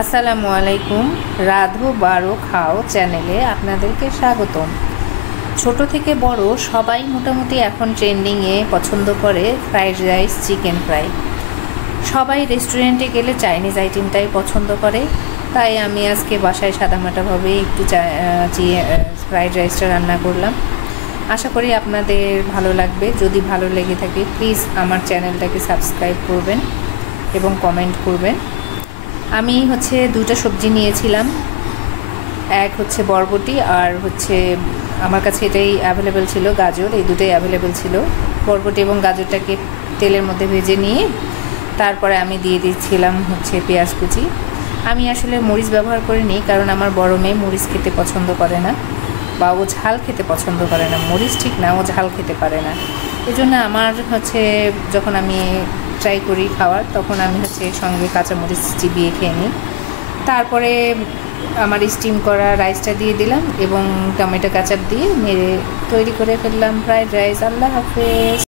আসসালামু আলাইকুম। রাধো বারো খাও চ্যানেলে আপনাদেরকে স্বাগতম। ছোট থেকে বড় সবাই মোটামুটি এখন ট্রেন্ডিংয়ে পছন্দ করে ফ্রাইড রাইস, চিকেন ফ্রাই। সবাই রেস্টুরেন্টে গেলে চাইনিজ আইটেমটাই পছন্দ করে, তাই আমি আজকে বাসায় সাদামাটাভাবে একটু ফ্রাইড রাইসটা রান্না করলাম। আশা করি আপনাদের ভালো লাগবে। যদি ভালো লেগে থাকে প্লিজ আমার চ্যানেলটাকে সাবস্ক্রাইব করবেন এবং কমেন্ট করবেন। আমি দুটো সবজি নিয়েছিলাম, এক বরবটি আর আমার কাছে এটাই অ্যাভেলেবেল ছিল, গাজর। এই দুটোই অ্যাভেলেবেল ছিল। বরবটি এবং গাজরটাকে তেলের মধ্যে ভেজে নিয়ে তারপরে আমি দিয়ে দিচ্ছিলাম পেঁয়াজ কুচি। আমি আসলে মরিচ ব্যবহার করিনি, কারণ আমার বড় মেয়ে মরিচ খেতে পছন্দ করে না, বা ও ঝাল খেতে পছন্দ করে না। মরিচ ঠিক না, ও ঝাল খেতে পারে না। এই জন্য আমার যখন আমি ট্রাই করি খাওয়ার, তখন আমি সঙ্গে কাঁচামরিচ চিবিয়ে খেয়ে নিই। তারপরে আমার স্টিম করা রাইসটা দিয়ে দিলাম এবং টমেটো কেচাপ দিয়ে নেড়ে তৈরি করে ফেললাম ফ্রাইড রাইস। আল্লাহ হাফেজ।